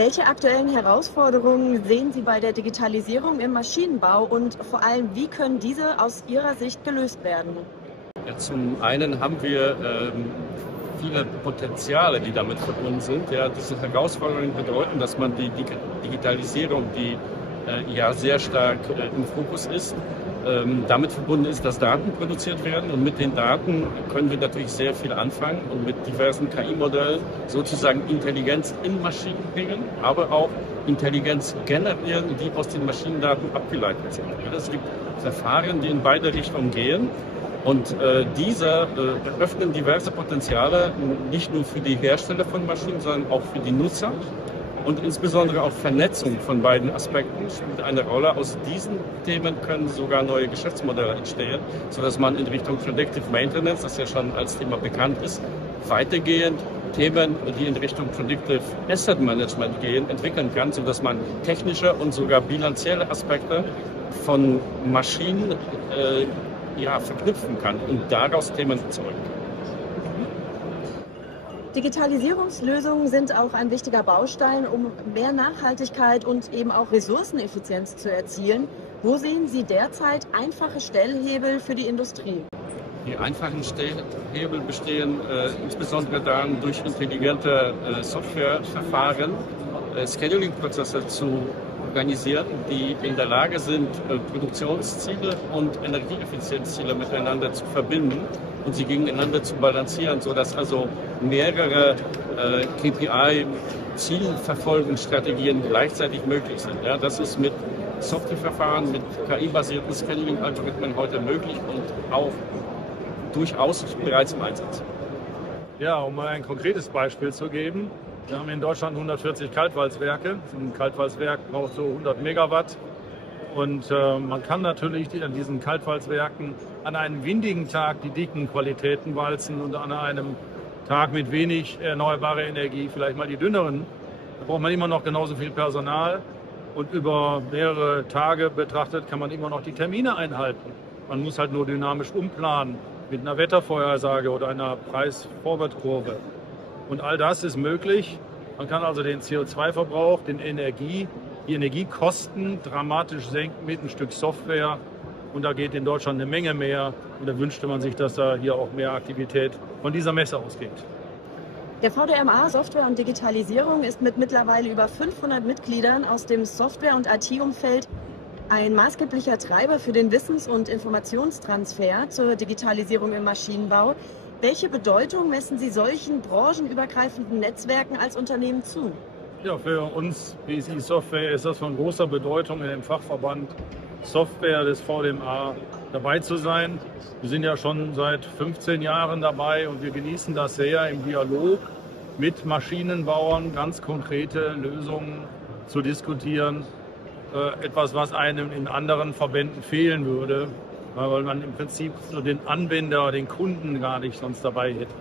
Welche aktuellen Herausforderungen sehen Sie bei der Digitalisierung im Maschinenbau und vor allem, wie können diese aus Ihrer Sicht gelöst werden? Ja, zum einen haben wir viele Potenziale, die damit verbunden sind. Ja, diese Herausforderungen bedeuten, dass man die Digitalisierung, die ja sehr stark im Fokus ist, damit verbunden ist, dass Daten produziert werden. Und mit den Daten können wir natürlich sehr viel anfangen und mit diversen KI-Modellen sozusagen Intelligenz in Maschinen bringen, aber auch Intelligenz generieren, die aus den Maschinendaten abgeleitet sind. Es gibt Verfahren, die in beide Richtungen gehen. Und diese eröffnen diverse Potenziale, nicht nur für die Hersteller von Maschinen, sondern auch für die Nutzer. Und insbesondere auch Vernetzung von beiden Aspekten spielt eine Rolle. Aus diesen Themen können sogar neue Geschäftsmodelle entstehen, sodass man in Richtung Predictive Maintenance, das ja schon als Thema bekannt ist, weitergehend Themen, die in Richtung Predictive Asset Management gehen, entwickeln kann, sodass man technische und sogar bilanzielle Aspekte von Maschinen verknüpfen kann und daraus Themen erzeugen. Digitalisierungslösungen sind auch ein wichtiger Baustein, um mehr Nachhaltigkeit und eben auch Ressourceneffizienz zu erzielen. Wo sehen Sie derzeit einfache Stellhebel für die Industrie? Die einfachen Stellhebel bestehen insbesondere darin, durch intelligente Softwareverfahren Scheduling-Prozesse zu organisieren, die in der Lage sind, Produktionsziele und Energieeffizienzziele miteinander zu verbinden und sie gegeneinander zu balancieren, sodass also mehrere KPI-Zielverfolgungsstrategien gleichzeitig möglich sind. Ja, das ist mit Softwareverfahren, mit KI-basierten Scheduling-Algorithmen heute möglich und auch durchaus bereits im Einsatz. Ja, um mal ein konkretes Beispiel zu geben. Wir haben in Deutschland 140 Kaltwalzwerke. Ein Kaltwalzwerk braucht so 100 Megawatt. Und man kann natürlich an diesen Kaltwalzwerken an einem windigen Tag die dicken Qualitäten walzen und an einem Tag mit wenig erneuerbarer Energie vielleicht mal die dünneren. Da braucht man immer noch genauso viel Personal. Und über mehrere Tage betrachtet kann man immer noch die Termine einhalten. Man muss halt nur dynamisch umplanen mit einer Wettervorhersage oder einer Preisvorwärtskurve. Und all das ist möglich. Man kann also den CO2-Verbrauch, die Energiekosten dramatisch senken mit ein Stück Software. Und da geht in Deutschland eine Menge mehr. Und da wünschte man sich, dass da hier auch mehr Aktivität von dieser Messe ausgeht. Der VDMA Software und Digitalisierung ist mit mittlerweile über 500 Mitgliedern aus dem Software- und IT-Umfeld ein maßgeblicher Treiber für den Wissens- und Informationstransfer zur Digitalisierung im Maschinenbau. Welche Bedeutung messen Sie solchen branchenübergreifenden Netzwerken als Unternehmen zu? Ja, für uns BSI Software ist das von großer Bedeutung, in dem Fachverband Software des VDMA dabei zu sein. Wir sind ja schon seit 15 Jahren dabei und wir genießen das sehr, im Dialog mit Maschinenbauern ganz konkrete Lösungen zu diskutieren. Etwas, was einem in anderen Verbänden fehlen würde, weil man im Prinzip so den Anwender, den Kunden gar nicht sonst dabei hätte.